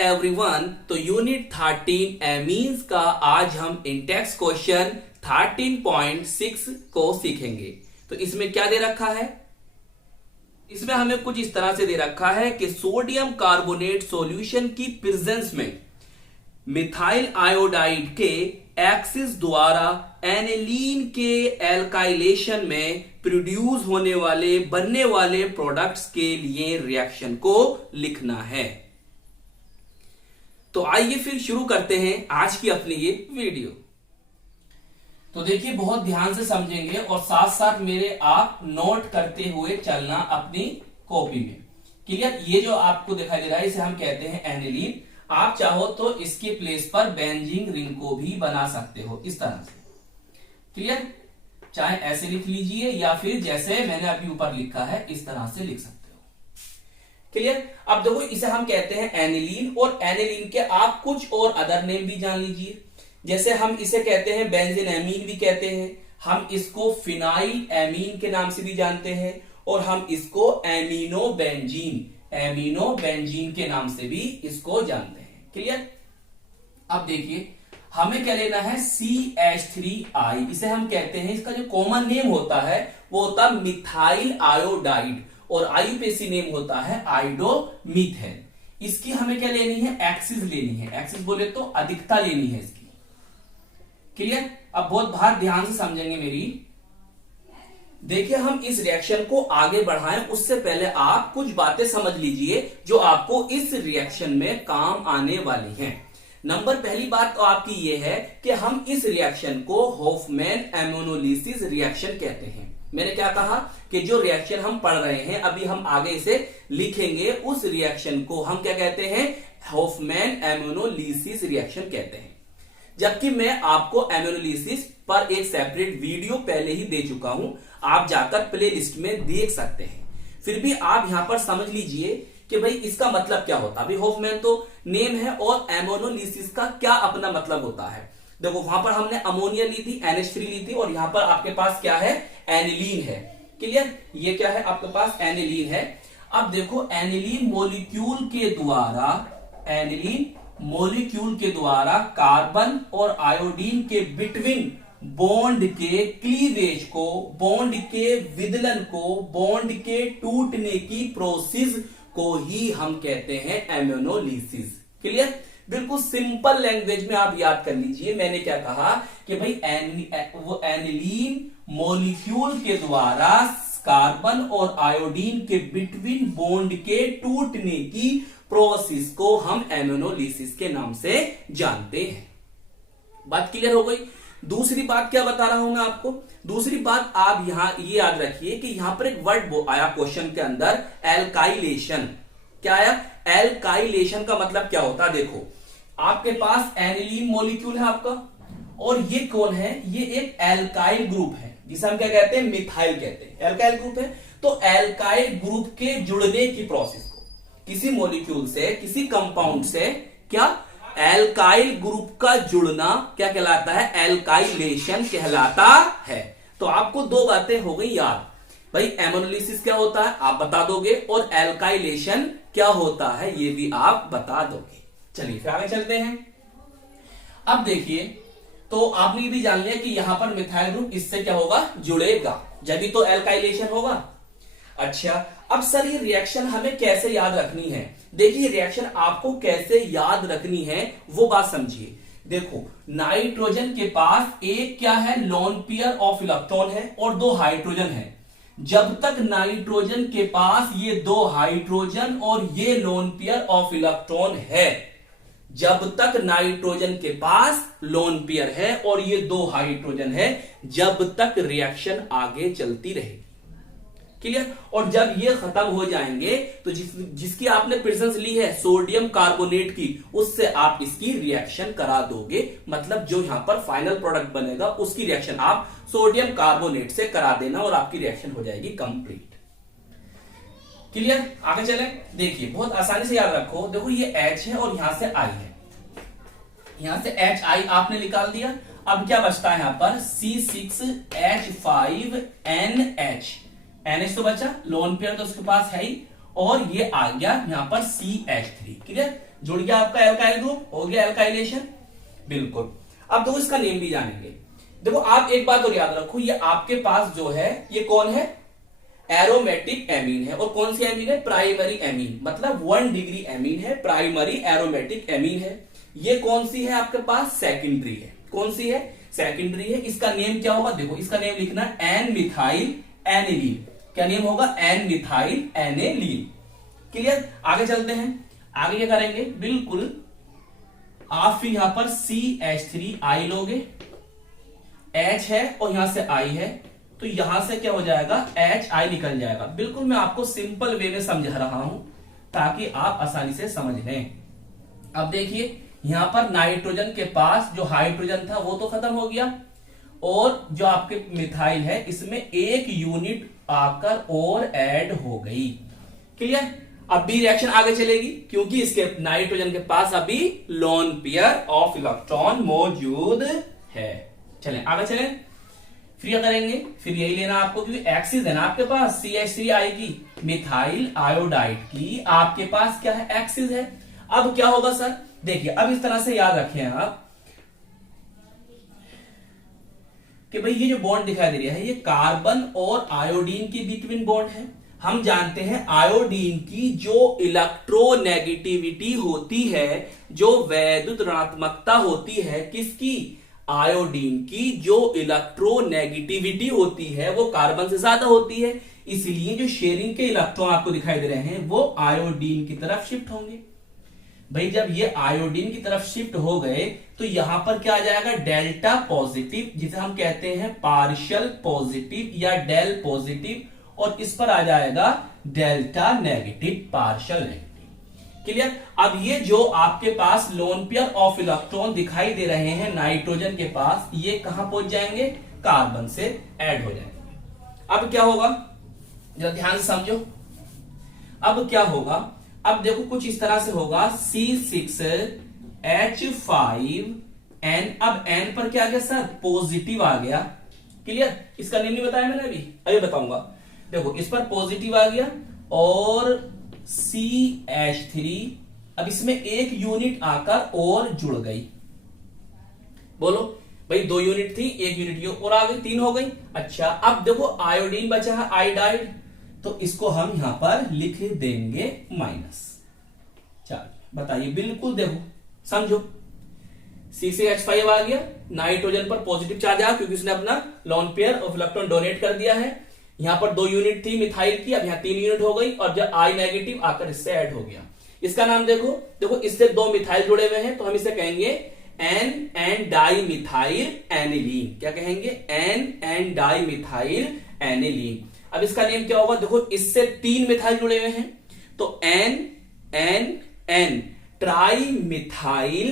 Everyone, तो unit 13 amines का आज हम इंडेक्स क्वेश्चन 13.6 को सीखेंगे। तो इसमें क्या दे रखा है? इसमें हमें कुछ इस तरह से दे रखा है कि सोडियम कार्बोनेट सॉल्यूशन की प्रेजेंस में मिथाइल आयोडाइड के एक्सिस द्वारा एनिलीन के एल्काइलेशन में प्रोड्यूस होने वाले बनने वाले प्रोडक्ट्स के लिए रिएक्शन को लिखना है। तो आइए फिर शुरू करते हैं आज की अपनी ये वीडियो। तो देखिए, बहुत ध्यान से समझेंगे और साथ साथ मेरे आप नोट करते हुए चलना अपनी कॉपी में। क्लियर? ये जो आपको दिखाई दे रहा है इसे हम कहते हैं एनिलीन। आप चाहो तो इसके प्लेस पर बेंजीन रिंग को भी बना सकते हो इस तरह से। क्लियर? चाहे ऐसे लिख लीजिए या फिर जैसे मैंने अभी ऊपर लिखा है इस तरह से लिख सकते हो। क्लियर? अब देखो, इसे हम कहते हैं एनिलीन और एनिलीन के आप कुछ और अदर नेम भी जान लीजिए। जैसे हम इसे कहते हैं बेंजीन एमीन भी कहते हैं, हम इसको फिनाइल एमीन के नाम से भी जानते हैं और हम इसको एमिनो बेंजीन के नाम से भी इसको जानते हैं। क्लियर? अब देखिए, हमें क्या लेना है? CH3I। इसे हम कहते हैं, इसका जो कॉमन नेम होता है वो होता है मिथाइल आयोडाइड और IUPAC नेम होता है आयोडोमीथेन। इसकी हमें क्या लेनी है? एक्सिस लेनी है। एक्सिस बोले तो अधिकता लेनी है इसकी। क्लियर? अब बहुत बात ध्यान से समझेंगे मेरी। देखिए, हम इस रिएक्शन को आगे बढ़ाएं उससे पहले आप कुछ बातें समझ लीजिए जो आपको इस रिएक्शन में काम आने वाली हैं। नंबर पहली बात तो आपकी ये है कि हम इस रिएक्शन को हॉफमैन एमोनोलिसिस रिएक्शन कहते हैं। मैंने क्या कहा कि जो रिएक्शन हम पढ़ रहे हैं अभी हम आगे इसे लिखेंगे, उस रिएक्शन को हम क्या कहते हैं? हॉफमैन एमोनोलिसिस रिएक्शन कहते हैं। जबकि मैं आपको एमोनोलिसिस पर एक सेपरेट वीडियो पहले ही दे चुका हूं, आप जाकर प्ले लिस्ट में देख सकते हैं। फिर भी आप यहां पर समझ लीजिए कि भाई इसका मतलब क्या होता है। अभी हॉफमैन तो नेम है और एमोनोलिसिस का क्या अपना मतलब होता है। देखो, वहां पर हमने अमोनिया ली थी, NH3 ली थी और यहां पर आपके पास क्या है? एनिलीन है। क्लियर? ये क्या है? आपके पास एनिलीन है। अब देखो, एनिलीन मॉलिक्यूल के द्वारा कार्बन और आयोडीन के बिटवीन बॉन्ड के क्लीवेज को, बॉन्ड के विदलन को, बॉन्ड के टूटने की प्रोसेस को ही हम कहते हैं एमोनोलिसिस। क्लियर? बिल्कुल सिंपल लैंग्वेज में आप याद कर लीजिए। मैंने क्या कहा कि भाई वो एनिलीन मॉलिक्यूल के द्वारा कार्बन और आयोडीन के बिटवीन बॉन्ड के टूटने की प्रोसेस को हम एमोनोलिसिस के नाम से जानते हैं। बात क्लियर हो गई? दूसरी बात क्या बता रहा हूं मैं आपको? दूसरी बात आप यहां ये याद रखिए कि यहां पर एक वर्ड आया क्वेश्चन के अंदर, एल्काइलेशन। क्या आया? एल्काइलेशन का मतलब क्या होता है? देखो, आपके पास एनिलीन मॉलिक्यूल है आपका और ये कौन है? ये एक एल्काइल ग्रुप है जिसे हम क्या कहते हैं? मिथाइल कहते हैं। एल्काइल ग्रुप है तो एल्काइल ग्रुप के जुड़ने की प्रोसेस को, किसी मॉलिक्यूल से, किसी कंपाउंड से क्या एल्काइल ग्रुप का जुड़ना क्या कहलाता है? एल्काइलेशन कहलाता है। तो आपको दो बातें हो गई याद। भाई एमोनोलिसिस क्या होता है आप बता दोगे और एल्काइलेशन क्या होता है ये भी आप बता दोगे। चलिए फिर आगे चलते हैं। अब देखिए, तो आपने भी जान लिया कि यहां पर मिथाइल ग्रुप इससे क्या होगा? जुड़ेगा, जब भी तो एल्काइलेशन होगा। अच्छा, अब सर ये रिएक्शन हमें कैसे याद रखनी है? देखिए, रिएक्शन आपको कैसे याद रखनी है वो बात समझिए। देखो, नाइट्रोजन के पास एक क्या है? लोन पेयर ऑफ इलेक्ट्रॉन है और दो हाइड्रोजन है। जब तक नाइट्रोजन के पास ये दो हाइड्रोजन और ये लोन पेयर ऑफ इलेक्ट्रॉन है, जब तक नाइट्रोजन के पास लोन पेयर है और ये दो हाइड्रोजन है, जब तक रिएक्शन आगे चलती रहेगी। क्लियर? और जब ये खत्म हो जाएंगे तो जिसकी आपने प्रेजेंस ली है सोडियम कार्बोनेट की, उससे आप इसकी रिएक्शन करा दोगे। मतलब जो यहां पर फाइनल प्रोडक्ट बनेगा उसकी रिएक्शन आप सोडियम कार्बोनेट से करा देना और आपकी रिएक्शन हो जाएगी कंप्लीट। क्लियर? आगे चले। देखिए, बहुत आसानी से याद रखो। देखो, ये H है और यहां से I है। यहां से HI आपने निकाल दिया। अब क्या बचता है यहां पर? C6H5NH। NH तो बचा, लोन पेयर तो उसके पास है ही, और ये आ गया यहां पर CH3। क्लियर? जुड़ गया आपका एल्काइल ग्रुप, हो गया एल्काइलेशन। बिल्कुल। अब देखो इसका नेम भी जानेंगे। देखो आप एक बात और याद रखो, ये आपके पास जो है ये कौन है, एरोमेटिक एमीन है। और कौन सी एमीन है, प्राइमरी एमीन, मतलब 1 डिग्री एमीन है, प्राइमरी एरोमेटिक एमीन है। ये कौन सी है आपके पास, सेकेंडरी है। कौन सी है, सेकेंडरी है। इसका नेम क्या होगा, देखो इसका नेम लिखना एन मिथाइल एनिलीन। क्या नेम होगा, एन मिथाइल एनिलीन। क्लियर। आगे चलते हैं, आगे क्या करेंगे, बिल्कुल आप फिर यहां पर CH3 लोगे, H है और यहां से I है, तो यहां से क्या हो जाएगा, HI निकल जाएगा। बिल्कुल मैं आपको सिंपल वे में समझा रहा हूं ताकि आप आसानी से समझ लें। अब देखिए यहां पर नाइट्रोजन के पास जो हाइड्रोजन था वो तो खत्म हो गया, और जो आपके मिथाइल है इसमें एक यूनिट आकर और ऐड हो गई। क्लियर। अब भी रिएक्शन आगे चलेगी क्योंकि इसके नाइट्रोजन के पास अभी लोन पेयर ऑफ इलेक्ट्रॉन मौजूद है। चलें आगे चलें, फिर क्या करेंगे, फिर यही लेना आपको क्योंकि एक्सिस है ना आपके पास, CH3 आएगी, मिथाइल आयोडाइड की आपके पास क्या है, एक्सिस है। अब क्या होगा सर, देखिए अब इस तरह से याद रखें आप कि भाई ये जो बॉन्ड दिखाई दे रहा है ये कार्बन और आयोडीन के बिटवीन बॉन्ड है। हम जानते हैं आयोडीन की जो इलेक्ट्रोनेगेटिविटी होती है, जो वैद्युत ऋणात्मकता होती है, किसकी, आयोडीन की जो इलेक्ट्रोनेगेटिविटी होती है वो कार्बन से ज्यादा होती है। इसलिए जो शेयरिंग के इलेक्ट्रॉन आपको दिखाई दे रहे हैं वो आयोडीन की तरफ शिफ्ट होंगे। भाई जब ये आयोडीन की तरफ शिफ्ट हो गए तो यहां पर क्या आ जाएगा, डेल्टा पॉजिटिव, जिसे हम कहते हैं पार्शियल पॉजिटिव या डेल पॉजिटिव, और इस पर आ जाएगा delta negative, partial negative. Clear. अब ये जो आपके पास लोन पेयर ऑफ इलेक्ट्रॉन दिखाई दे रहे हैं नाइट्रोजन के पास, ये कहां पहुंच जाएंगे, कार्बन से ऐड हो जाएंगे। अब क्या होगा, जरा ध्यान से समझो। अब क्या होगा, अब देखो कुछ इस तरह से होगा, C6H5N। अब N पर क्या आ गया सर, पॉजिटिव आ गया। क्लियर। इसका नेम नहीं बताया मैंने अभी बताऊंगा। देखो इस पर पॉजिटिव आ गया और CH3, अब इसमें एक यूनिट आकर और जुड़ गई। बोलो भाई 2 यूनिट थी, 1 यूनिट ये और आ गई, 3 हो गई। अच्छा अब देखो आयोडीन बचा है, आयोडाइड, तो इसको हम यहां पर लिख देंगे माइनस। चलो बताइए, बिल्कुल देखो समझो, C6H5 आ गया, नाइट्रोजन पर पॉजिटिव चार्ज आया क्योंकि उसने अपना lone pair of electron donate कर दिया है। यहां पर 2 यूनिट थी मिथाइल की, अब यहां 3 यूनिट हो गई, और जब I नेगेटिव आकर इससे ऐड हो गया। इसका नाम देखो, देखो इससे 2 मिथाइल जुड़े हुए हैं तो हम इसे कहेंगे एन डाई मिथाइल एनिलीन। क्या कहेंगे, एन डाई मिथाइल एनिलीन। अब इसका नेम क्या होगा, देखो इससे 3 मिथाइल जुड़े हुए हैं तो N tri methyl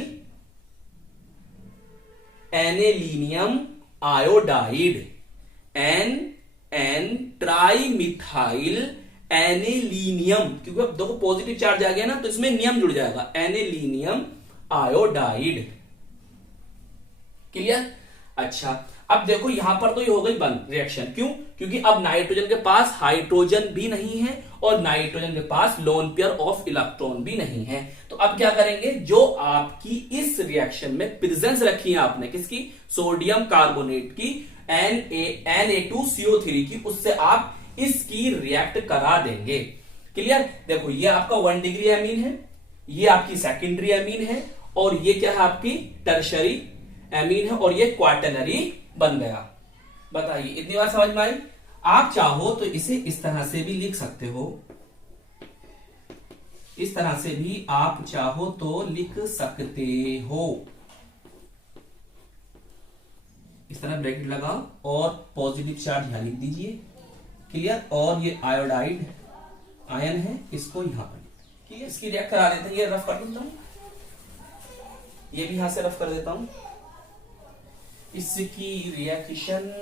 anilinium iodide, N tri methyl anilinium, क्योंकि अब देखो पॉजिटिव चार्ज आ गया ना तो इसमें नियम जुड़ जाएगा, एनिलीनियम आयोडाइड। क्लियर। अच्छा अब देखो यहां पर तो ये हो गई बंद रिएक्शन, क्यों, क्योंकि अब नाइट्रोजन के पास हाइड्रोजन भी नहीं है और नाइट्रोजन के पास लोन पेयर ऑफ इलेक्ट्रॉन भी नहीं है। तो अब क्या करेंगे, जो आपकी इस रिएक्शन में प्रेजेंस रखी है आपने किसकी, सोडियम कार्बोनेट की, Na2CO3 की, उससे आप इसकी रिएक्ट करा देंगे। क्लियर। देखो ये आपका 1 डिग्री एमीन है, ये आपकी सेकेंडरी एमीन है, और ये क्या है आपकी टर्शरी एमीन है, और ये क्वाटरनरी बन गया। बताइए इतनी बार समझ में आई। आप चाहो तो इसे इस तरह से भी लिख सकते हो, इस तरह से भी आप चाहो तो लिख सकते हो। इस तरह ब्रैकेट लगाओ और पॉजिटिव चार्ज यहां लिख दीजिए। क्लियर। और ये आयोडाइड आयन है, इसको यहां पर क्लियर। इसकी रिएक्ट करा देते हैं, ये रफ कर देता हूं, ये भी यहां से रफ कर देता हूं। इसकी रिएक्शन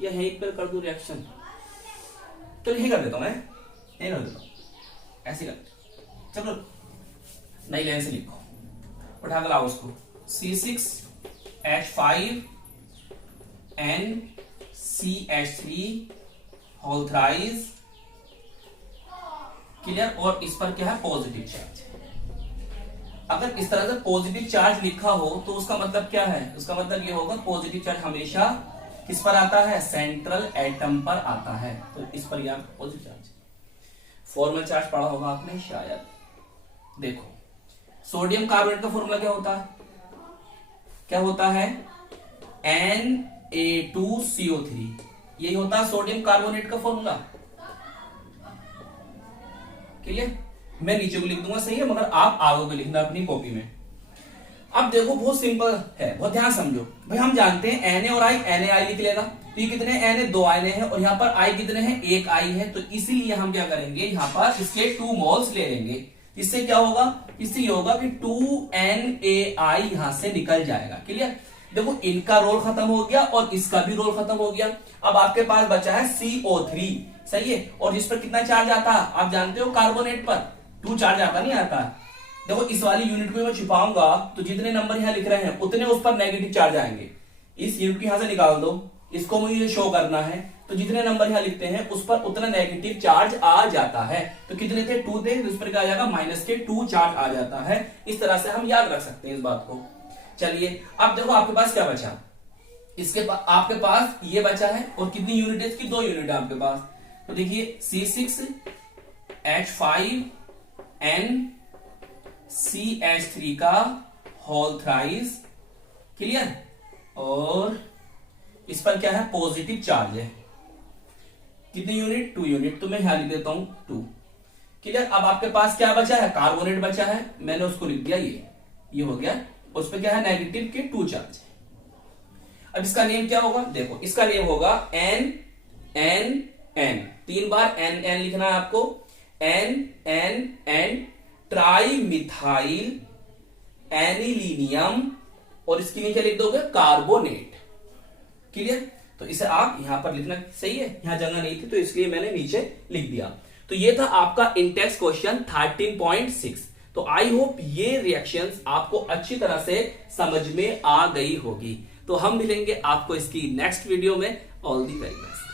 यहीं पर कर दूं रिएक्शन, तो यही कर देता हूं, मैं यही कर देता हूं, ऐसे कर। चलो नई लाइन से लिखो, उठा कर लाओ उसको, C6H5 NCH3 whole thrice. Clear. और इस पर क्या है, पॉजिटिव चार्ज। अगर इस तरह से पॉजिटिव चार्ज लिखा हो तो उसका मतलब क्या है, उसका मतलब ये होगा पॉजिटिव चार्ज हमेशा किस पर आता है, सेंट्रल एटम पर आता है। तो इस पर यह पॉजिटिव चार्ज। फॉर्मल चार्ज पढ़ा होगा आपने शायद। देखो सोडियम कार्बोनेट का फॉर्मूला क्या होता है, क्या होता है, Na2CO3। यही होता है सोडियम कार्बोनेट का फॉर्मूला। क्लियर? मैं नीचे को लिख दूंगा, सही है, मगर आप आगे को लिखना अपनी कॉपी में। अब देखो बहुत सिंपल है, बहुत ध्यान समझो भाई। हम जानते हैं Na और I, Na लिख लेगा, तो ये कितने Na, 2 आयने हैं, और यहाँ पर I कितने हैं, 1 I है। तो इसीलिए हम क्या करेंगे, यहाँ पर इसके 2 मोल्स ले लेंगे। इससे क्या होगा, इससे ये होगा कि 2NaI यहां से निकल जाएगा। क्लियर? देखो इनका रोल खत्म हो गया और इसका भी रोल खत्म हो गया। अब आपके पास बचा है CO3, सही है, और जिस पर कितना चार्ज आता है आप जानते हो, कार्बोनेट पर 2 चार्ज आता नहीं आता। देखो इस वाली यूनिट को मैं छिपाऊंगा तो जितने नंबर यहां लिख रहे हैं उतने उस पर नेगेटिव चार्ज आएंगे। इस यूनिट को यहां से निकाल दो, इसको मुझे शो करना है, तो जितने नंबर यहां लिखते हैं उस पर उतना नेगेटिव चार्ज आ जाता है। तो कितने थे, 2 थे, तो उस पर क्या आ जाएगा, -2 चार्ज आ जाता है। इस तरह से हम याद रख सकते हैं इस बात को। चलिए अब देखो आपके पास क्या बचा, आपके पास ये बचा है, और कितनी यूनिट है इसकी, 2 यूनिट है आपके पास। तो देखिए C6H5NCH3 का होल थ्राइस। क्लियर? और इस पर क्या है, पॉजिटिव चार्ज है। कितनी यूनिट, 2 यूनिट, तो मैं यहां लिख देता हूं 2। क्लियर? अब आपके पास क्या बचा है, कार्बोनेट बचा है, मैंने उसको लिख दिया ये हो गया। उस पर क्या है, नेगेटिव के 2 चार्ज। अब इसका नेम क्या होगा, देखो इसका नेम होगा NNN, 3 बार NN लिखना है आपको, NNN ट्राई मिथाइल एनिलीनियम, और इसके नीचे लिख दोगे कार्बोनेट। क्लियर? तो इसे आप यहां पर लिखना, सही है, यहां जगह नहीं थी तो इसलिए मैंने नीचे लिख दिया। तो ये था आपका इंटेक्स क्वेश्चन 13.6। तो आई होप ये रिएक्शंस आपको अच्छी तरह से समझ में आ गई होगी। तो हम मिलेंगे आपको इसकी नेक्स्ट वीडियो में। All the very best.